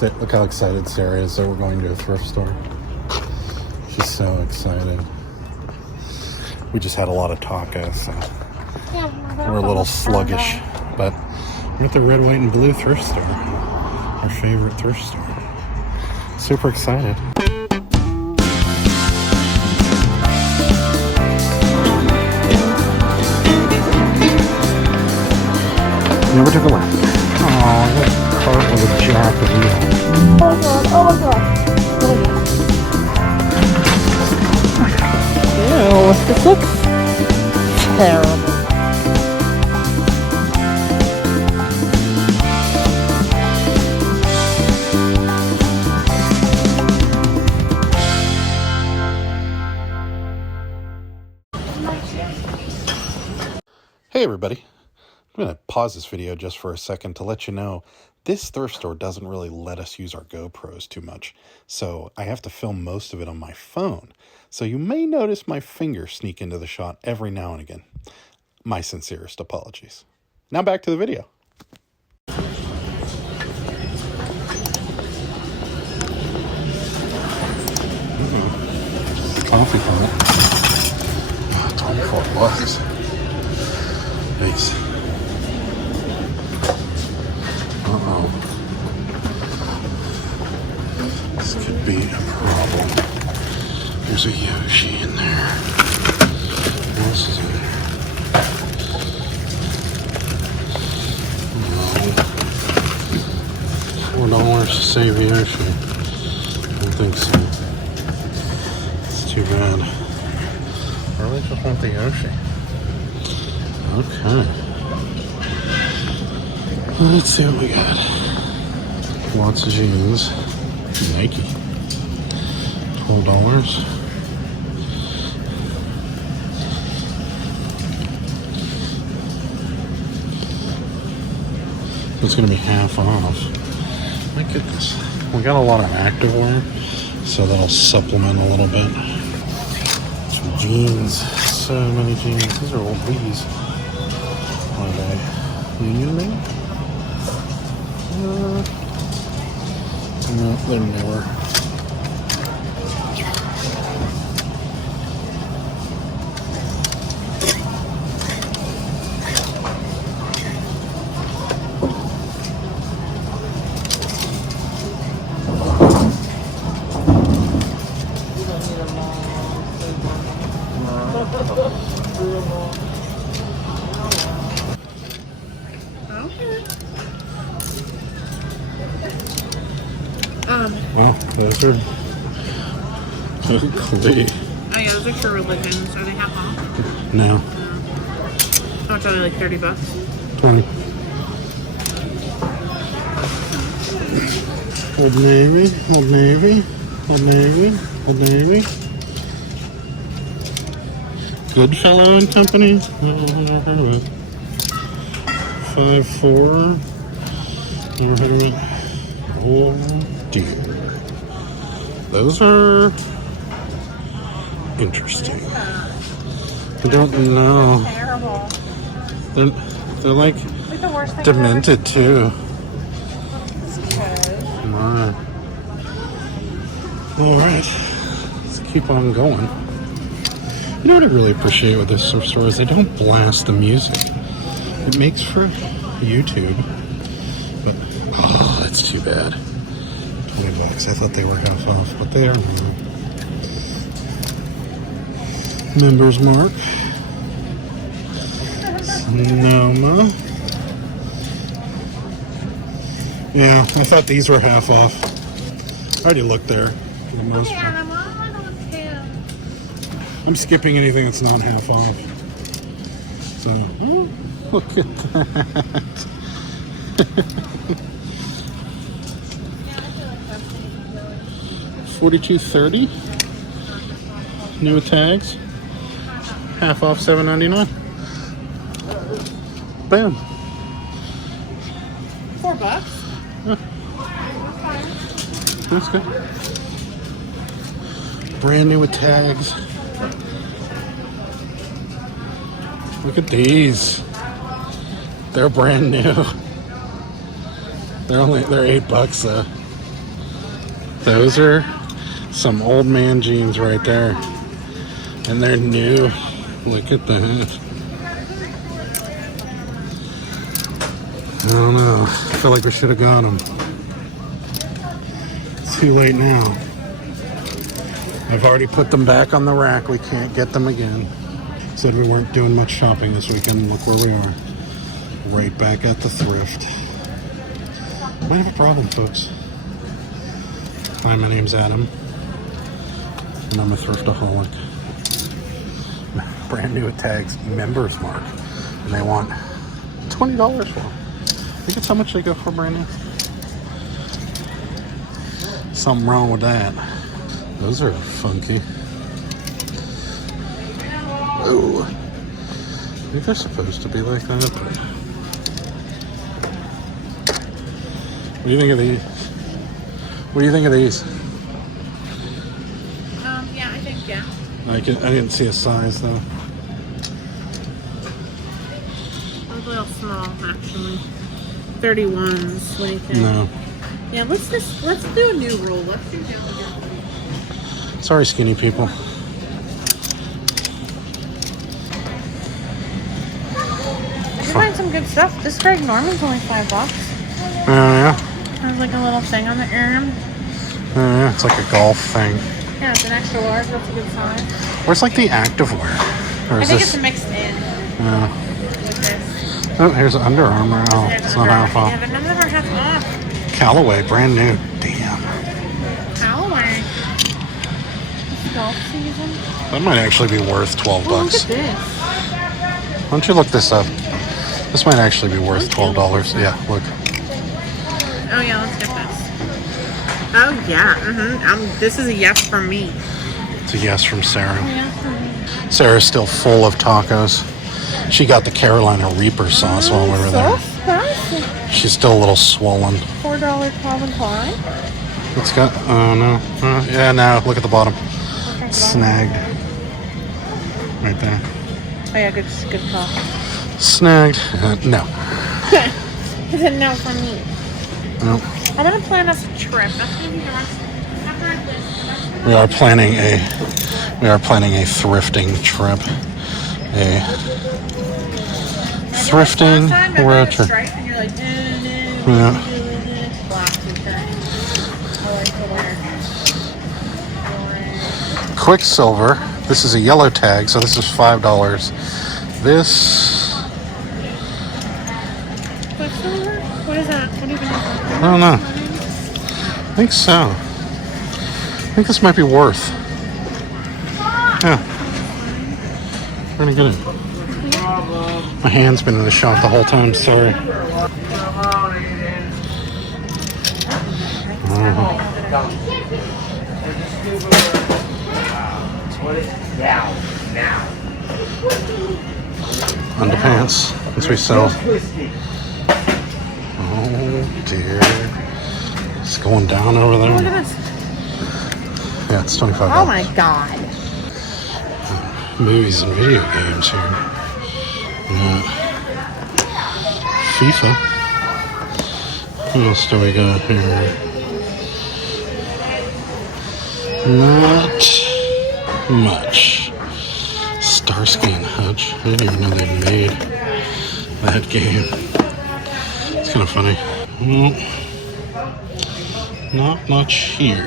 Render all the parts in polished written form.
Look how excited Sarah is that we're going to a thrift store. She's so excited. We just had a lot of tacos, so we're a little sluggish. But we're at the red, white, and blue thrift store. Our favorite thrift store. Super excited. Never took a left. Oh, that cart with a jack of wheel. Oh my god. Ew, this looks terrible. Hey everybody. I'm going to pause this video just for a second to let you know this thrift store doesn't really let us use our GoPros too much, so I have to film most of it on my phone. So you may notice my finger sneak into the shot every now and again. My sincerest apologies. Now back to the video. Coffee from it. $24. Nice. Uh-oh. This could be a problem. There's a Yoshi in there. What else is in there? No. $4 to save Yoshi. I don't think so. It's too bad. I really just want the Yoshi. Okay. Let's see what we got. Lots of jeans. MIckie. $12. It's going to be half off. My goodness. We got a lot of activewear, so that'll supplement a little bit. Some jeans. So many jeans. These are old bees. Are they Union made? No, they're newer. Well, those are ugly. Oh yeah, those are True Religions. Are they half off? No. How much are they, like $30? 20. Old Navy, Old Navy, Old Navy, Old Navy. Goodfellow and Company. Never heard of it. 5'4". Never heard of it. Oh dear. Those are interesting. I don't know. Terrible. They're like The worst thing demented too. My. All right, let's keep on going. You know what I really appreciate with this thrift store is they don't blast the music. It makes for YouTube, but oh, that's too bad. $20. I thought they were half off, but they are not. Members mark. Sonoma. Yeah, I thought these were half off. I already looked there for the most part. I'm skipping anything that's not half off. So, oh, look at that. $42.30. New tags. Half off $7.99. Bam. $4? Yeah. That's good. Brand new with tags. Look at these. They're brand new. They're $8 though. Those are some old man jeans right there. And they're new. Look at that. I don't know. I feel like we should have got them. It's too late now. I've already put them back on the rack. We can't get them again. Said we weren't doing much shopping this weekend. Look where we are. Right back at the thrift. Might have a problem, folks. Hi, my name's Adam. And I'm a thriftaholic. Brand new tags, members mark. And they want $20 for them. I think it's how much they go for brand new. Something wrong with that. Those are funky. Oh, I think they're supposed to be like that. But... What do you think of these? What do you think of these? Yeah, I think, yeah. I didn't see a size though. A little small, actually. 31s. What do you think? No. Yeah, let's do a new rule. Let's do down here. Sorry, skinny people. I can find some good stuff. This Greg Norman's only $5. Oh yeah. There's like a little thing on the arm. Oh yeah. It's like a golf thing. Yeah, it's an extra large. That's a good size. Where's like the activewear? Or I is think this? it's mixed in with this. Oh, here's Under Armour. Oh, it's not half off. Yeah, but none of them are half off. Callaway, brand new. Damn. Callaway. It's golf season. That might actually be worth $12. Oh, look at this. Why don't you look this up? This might actually be worth $12. Yeah, look. Oh yeah, let's get this. Oh yeah. This is a yes from me. It's a yes from Sarah. Yes from me. Sarah's still full of tacos. She got the Carolina Reaper sauce while we were there. Spicy. She's still a little swollen. $4 Calvin Klein. It's got, oh no. Yeah, no, look at the bottom. Okay, Snagged. Right there. Oh yeah, good call. Snagged. No. He said no from me. No. I'm gonna plan us a trip. That's gonna be the rest. After this. We are planning a thrifting trip. A thrifting road trip. And you're like, Yeah. black t-shirt. I like to wear. Quicksilver. This is a yellow tag, so this is $5. This, Quicksilver? What is that? What even is that? I don't know. I think so. I think this might be worth. Yeah. We're gonna get it. My hand's been in the shop the whole time, sorry. Underpants, once we sell. Oh dear. It's going down over there. Look at this. Yeah, it's $25. Oh my god. Movies and video games here. FIFA. What else do we got here? Not much. Starsky and Hutch. I didn't even know they made that game. It's kind of funny. Well, not much here.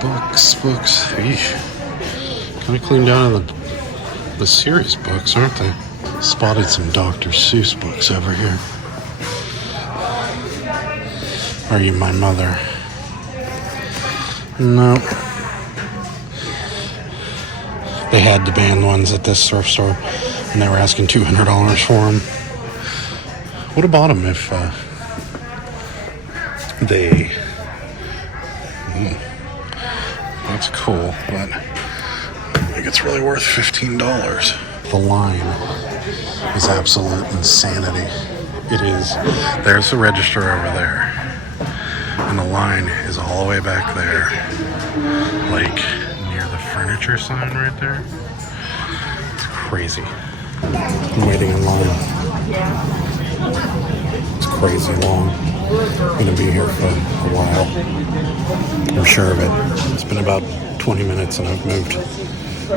Books. Eesh. Kind of cleaned down on the serious books, aren't they? Spotted some Dr. Seuss books over here. Are you my mother? No. They had the banned ones at this thrift store, and they were asking $200 for them. Would have bought them if they... That's cool, but I think it's really worth $15. The line is absolute insanity. It is. There's the register over there, and the line is all the way back there, like near the furniture sign right there. It's crazy. I'm waiting in line. It's crazy long. I'm gonna be here for a while. I'm sure of it. It's been about 20 minutes and I've moved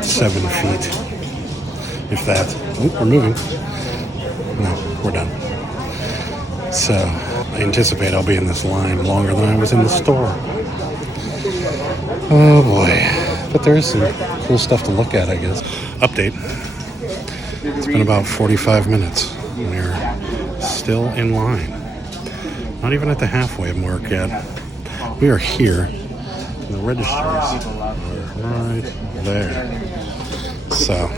7 feet. If that. Oh, we're moving. No, we're done. So I anticipate I'll be in this line longer than I was in the store. Oh boy. But there is some cool stuff to look at, I guess. Update. It's been about 45 minutes. We're still in line. Not even at the halfway mark yet. We are here. And the registers are right there. So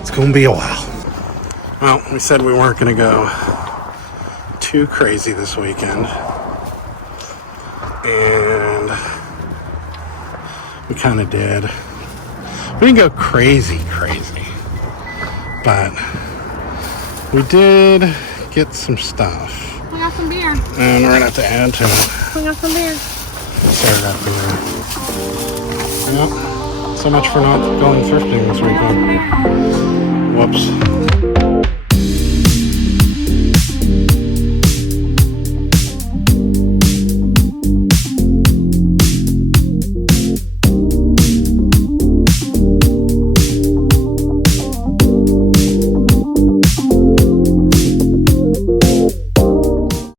it's going to be a while. Well, we said we weren't going to go too crazy this weekend. And we kind of did. We didn't go crazy. But we did get some stuff. We got some beer. And we're going to have to add to it. We got some beer. Sorry about beer. Well, so much for not going thrifting this weekend. Whoops.